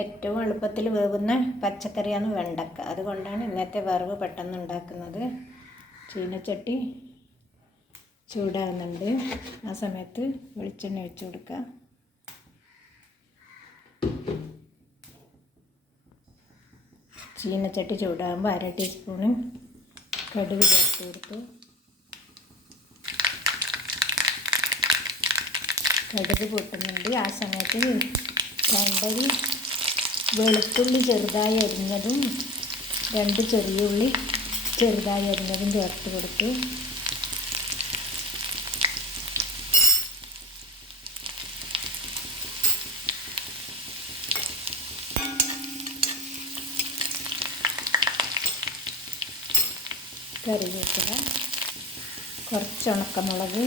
ഏറ്റവും എളുപ്പത്തിൽ വേവുന്ന പച്ചക്കറിയാണ് വെണ്ടക്ക. അതുകൊണ്ടാണ് ഇന്നത്തെ വറവ് പെട്ടെന്ന് ഉണ്ടാക്കുന്നത്. ചീനച്ചട്ടി ചൂടാകുന്നുണ്ട്. ആ സമയത്ത് വെളിച്ചെണ്ണ ഒഴിച്ച് കൊടുക്കുക. ചീനച്ചട്ടി ചൂടാകുമ്പോൾ 1/2 ടീസ്പൂണ് കടുക് ചേർത്ത് കൊടുത്തു. കടുക് പൊട്ടുന്നുണ്ട്. ആ സമയത്ത് 2 വെളുത്തുള്ളി ചെറുതായി അരിഞ്ഞതും 2 ചെറിയ ഉള്ളി ചെറുതായി അരിഞ്ഞതും ചേർത്ത് കൊടുത്തു. കറിവേപ്പില, കുറച്ച് ഉണക്കമുളക്,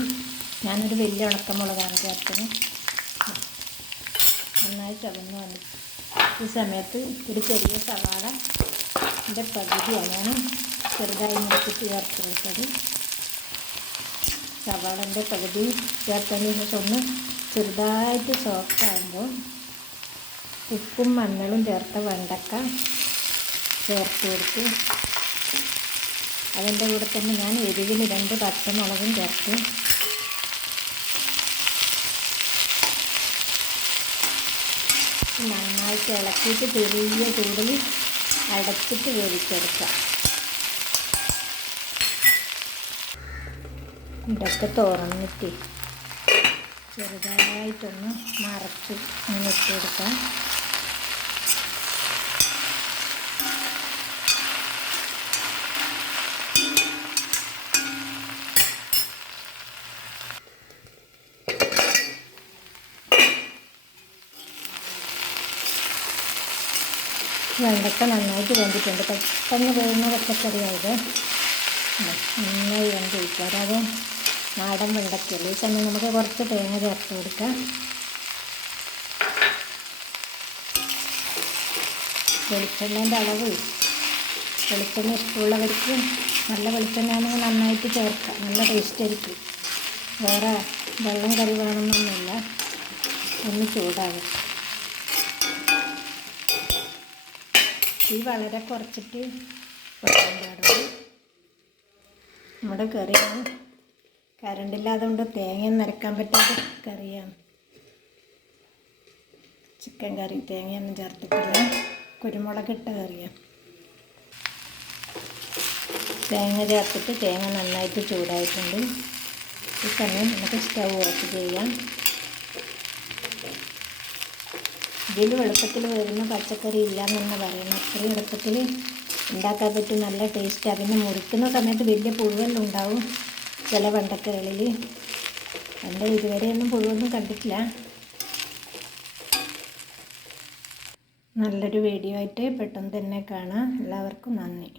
ഞാനൊരു വലിയ ഉണക്കമുളകാണ് ചേർത്തത്. നന്നായി ചതന്ന് വന്നു. ഈ സമയത്ത് ഒരു ചെറിയ സവാള പകുതിയാണ് ചെറുതായി മുറിച്ചിട്ട് ചേർത്ത് കൊടുത്തത്. സവാളൻ്റെ പകുതി ചേർത്തതിന് ശേഷം ഒന്ന് ചെറുതായിട്ട് സോഫ്റ്റ് ആകുമ്പോൾ ഉപ്പും മഞ്ഞളും ചേർത്ത വെണ്ടക്ക ചേർത്ത് കൊടുത്ത് അതിൻ്റെ കൂടെ തന്നെ ഞാൻ എരിവിന് 2 പച്ചമുളകും ചേർത്ത് നന്നായിട്ട് ഇളക്കിയിട്ട് ചെറിയ ചൂടിൽ അടച്ചിട്ട് വേവിച്ചെടുക്കാം. ഇതൊക്കെ തുറന്നിട്ട് ചെറുതായിട്ടൊന്ന് മറച്ച് ഇങ്ങനെ ഇട്ടെടുക്കാം. വെണ്ടക്ക നന്നായിട്ട് വെന്തിട്ടുണ്ട്. പെട്ടെന്ന് വേവുന്ന പച്ചക്കറിയായത് നന്നായി വെന്തിരിക്കുക. അതായത് നാടൻ വെണ്ടക്കയല്ലേ. ഈ സമയം നമുക്ക് കുറച്ച് തേങ്ങ ചേർത്ത് കൊടുക്കാം. വെളിച്ചെണ്ണേൻ്റെ അളവ് വെളിച്ചെണ്ണ ഇഷ്ടമുള്ളവർക്ക് നല്ല വെളിച്ചെണ്ണയാണെങ്കിൽ നന്നായിട്ട് ചേർക്കാം. നല്ല ടേസ്റ്റ് ആയിരിക്കും. വേറെ വെള്ളം കറി വേണമെന്നൊന്നുമില്ല. ഒന്ന് ചൂടാകും. ഈ വളരെ കുറച്ചിട്ട് വെക്കാൻ പാടുള്ളൂ. നമ്മുടെ കറിയാണ്. കറണ്ടില്ലാതെ കൊണ്ട് തേങ്ങ നിരക്കാൻ പറ്റാത്ത കറിയാണ്. ചിക്കൻ കറി തേങ്ങയൊന്നും ചേർത്തിട്ടില്ല. കുരുമുളകിട്ട കറിയാണ്. തേങ്ങ ചേർത്തിട്ട് തേങ്ങ നന്നായിട്ട് ചൂടായിട്ടുണ്ട്. ഈ സമയം നമുക്ക് സ്റ്റൗ ഓഫ് ചെയ്യാം. ഇതിൽ എളുപ്പത്തിൽ വരുന്ന പച്ചക്കറി ഇല്ലയെന്ന് പറയുന്നത്. അത്രയും എളുപ്പത്തിൽ ഉണ്ടാക്കാൻ പറ്റും. നല്ല ടേസ്റ്റാണ്. പിന്നെ മുറിക്കുന്ന സമയത്ത് വലിയ പുഴുവെല്ലാം ഉണ്ടാവും ചില വെണ്ടക്കകളിൽ. എൻ്റെ ഇതുവരെയൊന്നും പുഴുവൊന്നും കണ്ടിട്ടില്ല. നല്ലൊരു വീഡിയോ ആയിട്ട് പെട്ടെന്ന് തന്നെ കാണാം. എല്ലാവർക്കും നന്ദി.